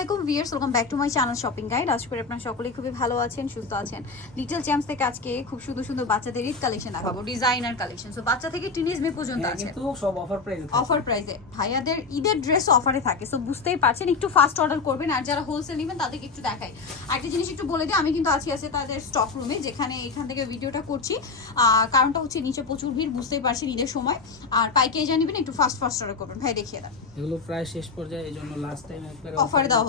আলাইকুম viewers, welcome back to my channel shopping guide. আশা করি আপনারা সকলেই খুবই ভালো আছেন, সুস্থ আছেন। লিটল চ্যাম্পস থেকে আজকে খুব সুন্দর সুন্দর বাচ্চাদের ঈদ কালেকশন দেখাবো, ডিজাইনার কালেকশন। সো বাচ্চা থেকে টিনেজ মে পর্যন্ত আছে, কিন্তু সব অফার প্রাইসে অফার প্রাইসে। ভাইয়াদের ঈদের ড্রেস অফারে থাকে, সো বুঝতেই পারছেন। একটু ফাস্ট অর্ডার করবেন, আর যারা হোলসেল নেবেন তাদেরকে একটু দেখাই। আরেকটা জিনিস একটু বলে দিই, আমি কিন্তু আছি তাদের স্টক রুমে, যেখানে এখান থেকে ভিডিওটা করছি। কারণটা হচ্ছে নিচে প্রচুর ভিড়, বুঝতেই পারছেন ঈদের সময়। আর পাইকারি জানিবেন, একটু ফাস্ট অর্ডার করবেন। ভাই দেখিয়ে দেন, এগুলো প্রায় শেষ পর্যায়ে, এইজন্য লাস্ট টাইম একবার অফার দেওয়া হচ্ছে।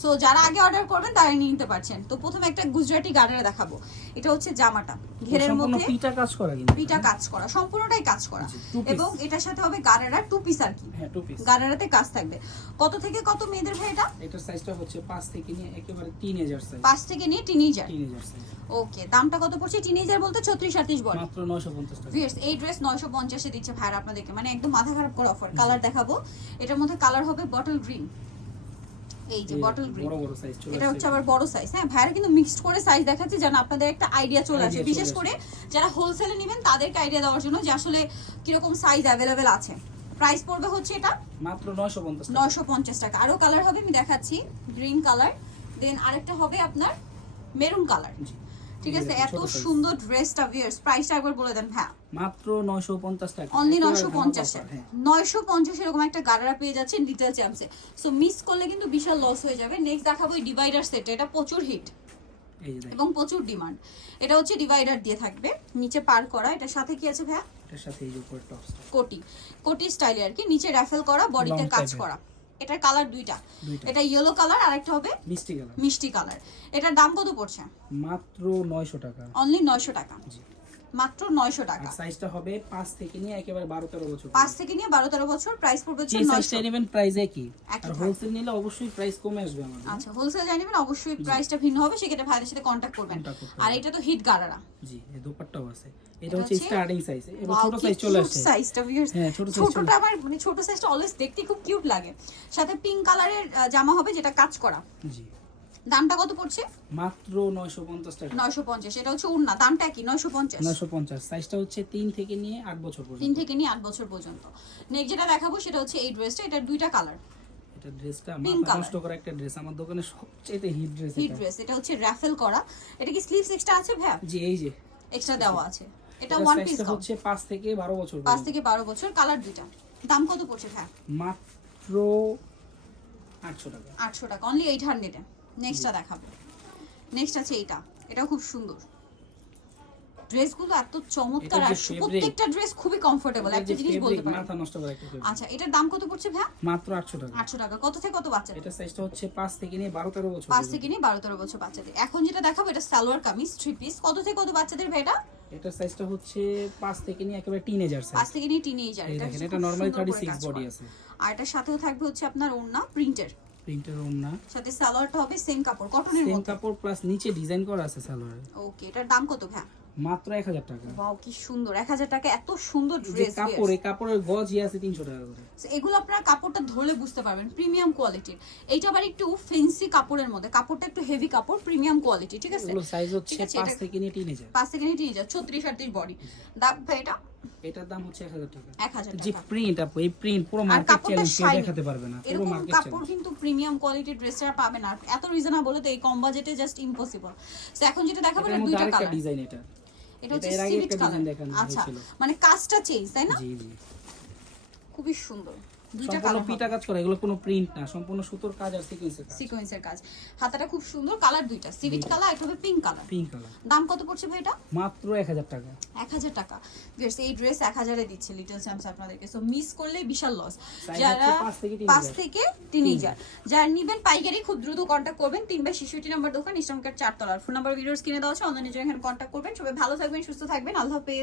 সো যারা আগে অর্ডার করবেন তারা নিয়ে নিতে পারছেন। তো প্রথমে একটা গুজরাটি গার্ডারে দেখাবো। এটা হচ্ছে জামাটা, ঘেরের মধ্যে পিটা কাজ করা, কিন্তু পিটা কাজ করা, সম্পূর্ণটাই কাজ করা। এবং এটার সাথে হবে গারারা টু পিস আর কি। হ্যাঁ, টু পিস গারারাতে কাজ থাকবে। কত থেকে কত মেয়েদের ভাই এটা? এটার সাইজটা হচ্ছে 5 থেকে নিয়ে একেবারে টিনেজার সাইজ। 5 থেকে নিয়ে টিনেজার। Teenager size. ওকে, দামটা কত পড়ছে? টিনেজার বলতে 36-38 বলে মাত্র 950 টাকা। ভিউয়ার্স, এই ড্রেস 950 এ দিচ্ছে ভাইরা আপনাদেরকে, মানে একদম মাথা খারাপ করা অফার। কালার দেখাবো, এটার মধ্যে কালার হবে বটল গ্রিন। এই যে বটল গ্রিন, বড় বড় সাইজ চলে এটা হচ্ছে আবার বড় সাইজ। হ্যাঁ, ভাইরা কিন্তু মিক্সড করে সাইজ দেখাচ্ছে, যেন আপনাদের একটা আইডিয়া চলে আসে। বিশেষ করে যারা হোলসেলে নেবেন তাদেরকে আইডিয়া দেওয়ার জন্য, যে আসলে কিরকম সাইজ অ্যাভেলেবেল আছে। প্রাইস পড়বে হচ্ছে এটা মাত্র 950 টাকা। 950 টাকা। আরো কালার হবে, আমি দেখাচ্ছি। গ্রিন কালার, দেন আরেকটা হবে আপনার মেরুন কালার। ঠিক আছে, এত সুন্দর ড্রেসটা ভিউয়ার্স, প্রাইসটা একবার বলে দেন ভাই। মাত্র 950 টাকা, অনলি 950 এ 950 এরকম একটা গাড়ারা পেয়ে যাচ্ছেন লিটল চ্যাম্পসে। সো মিস করলে কিন্তু বিশাল লস হয়ে যাবে। নেক্সট দেখাবো এই ডিভাইডার সেট, এটা প্রচুর হিট এই যে দেখেন, এবং প্রচুর ডিমান্ড। এটা হচ্ছে ডিভাইডার দিয়ে থাকবে, নিচে পার করা। এটার সাথে কি আছে ভাইয়া? এটার সাথে এই যে উপর টপসটা কোটি, কোটি স্টাইলে আর কি, নিচে রাফেল করা, বডিতে Long কাজ type-এর। করা। এটার কালার দুইটা, এটা ইয়েলো কালার আর একটা হবে মিষ্টি কালার। মিষ্টি কালার। এটার দাম কত পড়ছে? মাত্র 900 টাকা। অনলি 900 টাকা, জি। মাত্র 900 টাকা। আর সাইজটা হবে 5 থেকে নিয়ে একেবারে 12-13 বছর। 5 থেকে নিয়ে 12-13 বছর। প্রাইস পড়বে হচ্ছে যে সাইজটা 900। নেবেন প্রাইস একই, একই আর থাকবে। হোলসেল নিলে অবশ্যই প্রাইস কমে আসবে আমাদের। আচ্ছা, হোলসেল জানিবেন অবশ্যই প্রাইসটা ভিন্ন হবে, সেক্ষেত্রে ভাইদের সাথে কন্ট্যাক্ট করবেন। Contact করতে আর হবে। এটা তো হিট গারারা। জি, এই দোপাট্টাও আছে। এটা এটা হচ্ছে হচ্ছে স্টার্টিং সাইজ, এবার Wow, ছোট কি সাইজ চলে cute আসছে। সাইজটা ভিউয়ার্স। হ্যাঁ, ছোট সাইজ চলে ছোটটা আমার মানে ছোট সাইজটা অলওয়েজ দেখতে খুব কিউট লাগে। সাথে পিঙ্ক কালারের জামা হবে, যেটা কাজ করা। জি, দামটা কত পড়ছে? মাত্র 950 টাকা। 950। এটা হচ্ছে ওড়না, দামটা কি? 950। 950। সাইজটা হচ্ছে 3 থেকে নিয়ে 8 বছর 3 পর্যন্ত। থেকে নিয়ে 8 বছর পর্যন্ত। নেক্সট যেটা দেখাবো সেটা হচ্ছে এই ড্রেসটা, এটা দুইটা কালার। এটা ড্রেসটা Pink মাথা color। নষ্ট করা একটা ড্রেস, আমার দোকানে সবচেয়ে হিট ড্রেস হিট এটা। ড্রেস, এটা হচ্ছে রাফেল করা। এটা কি স্লিভস এক্সট্রা আছে ভাইয়া? জি, এই যে এক্সট্রা দেওয়া আছে। এটা এটা ওয়ান পিস সাইজটা কাপ, হচ্ছে 5 থেকে 12 বছর 5 পর্যন্ত। থেকে 12 বছর। কালার দুইটা। দাম কত পড়ছে ভাইয়া? মাত্র 800 টাকা। 800 টাকা, অনলি 800 এ। নেক্সটটা দেখাবো। নেক্সট আছে এইটা, এটাও খুব সুন্দর। ড্রেসগুলো এত চমৎকার, এটা আর যে fabric, প্রত্যেকটা ড্রেস খুবই কমফোর্টেবল। এটা একটা যে জিনিস fabric, বলতে পারি। মাথা নষ্ট করা একটা fabric। আচ্ছা, এটার দাম কত পড়ছে ভাইয়া? মাত্র 800 টাকা। 800 টাকা। কত থেকে কত বাচ্চাদের? এটা সাইজটা হচ্ছে 5 থেকে নিয়ে 12-13 বছর 5 থেকে নিয়ে 12-13 বছর বাচ্চাদের। এখন যেটা দেখাবো এটা সালোয়ার কামিজ 3 পিস। কত থেকে কত বাচ্চাদের ভাই এটা? এটা সাইজটা হচ্ছে 5 থেকে নিয়ে একেবারে টিনেজার 5 সাইজ। থেকে নিয়ে টিনেজার। এই এটা দেখেন, হচ্ছে এটা খুব নরমালি সুন্দর করে 36 কাজ বডি করা। আছে। আর এটার সাথেও থাকবে হচ্ছে আপনার ওড়না প্রিন্টের, প্রিন্টের ওড়না, সাথে সালোয়ারটা হবে সেম কাপড়, কটনের সেম মধ্যে। কাপড় প্লাস নিচে ডিজাইন করা আছে সালোয়ারে। ওকে, এটার দাম কত ভাই? মাত্র 1000 টাকা। ওয়াও, কি সুন্দর। 1000 টাকা, এত সুন্দর যে ড্রেস। কাপড়, এই কাপড়ের গজই আছে 300 টাকা করে। এগুলো আপনারা কাপড়টা ধরলে বুঝতে পারবেন, প্রিমিয়াম কোয়ালিটির। এইটা আবার একটু ফেন্সি কাপড়ের মধ্যে, কাপড়টা একটু হেভি কাপড়, প্রিমিয়াম কোয়ালিটি। ঠিক আছে, এগুলো সাইজ হচ্ছে ঠিক আছে, 5 থেকে নিয়ে টিনেজার। 5 থেকে নিয়ে টিনেজার, 36-38 বডি। দাম ভাই এটা এটার দাম হচ্ছে 1000 টাকা। 1000 যে টাকা। প্রিন্ট আপু, এই প্রিন্ট পুরো আর মার্কেট কাপড়টা চ্যালেঞ্জ কেউ শাইনি, দেখাতে পারবে না, পুরো এরকম মার্কেট কাপড় চ্যালেঞ্জ। কিন্তু প্রিমিয়াম কোয়ালিটির ড্রেসটা পাবেন না এত রিজনেবল। তো এই কম বাজেটে জাস্ট ইম্পসিবল। সো এখন যেটা দেখাবো এটার এটা মধ্যে দুইটা আরেকটা কালার। ডিজাইন, এটা এটা হচ্ছে এর আগে সিভিট একটা কালার। ডিজাইন দেখানো আচ্ছা, হয়েছিল। মানে কাজটা চেঞ্জ, তাই না? জি জি, খুবই সুন্দর। দুইটা সম্পূর্ণ কালার পিটা কাজ করা, এগুলো কোনো প্রিন্ট না, সম্পূর্ণ সুতোর কাজ আর সিকোয়েন্সের কাজ। সিকোয়েন্সের কাজ। হাতাটা খুব সুন্দর। কালার দুইটা, সিভিট কালার, একটা হবে পিঙ্ক কালার। Pink colour. দাম কত পড়ছে ভাই এটা? মাত্র 1000 টাকা। 1000 টাকা। ভিউয়ার্স, এই ড্রেস 1000 এ দিচ্ছে লিটল চ্যাম্পস আপনাদেরকে। সো মিস করলে বিশাল লস। Size যারা হচ্ছে 5 থেকে 5 থেকে টিনেজার যারা নিবেন পাইকারি, খুব দ্রুত কন্ট্যাক্ট করবেন। 3/66 নম্বর দোকান, ইসলামকার 4 তলার। ফোন নাম্বার ভিডিওস কিনে দেওয়া আছে, অনলাইনে জন্য এখানে কন্ট্যাক্ট করবেন। সবাই ভালো থাকবেন, সুস্থ থাকবেন। আল্লাহ হাফেজ।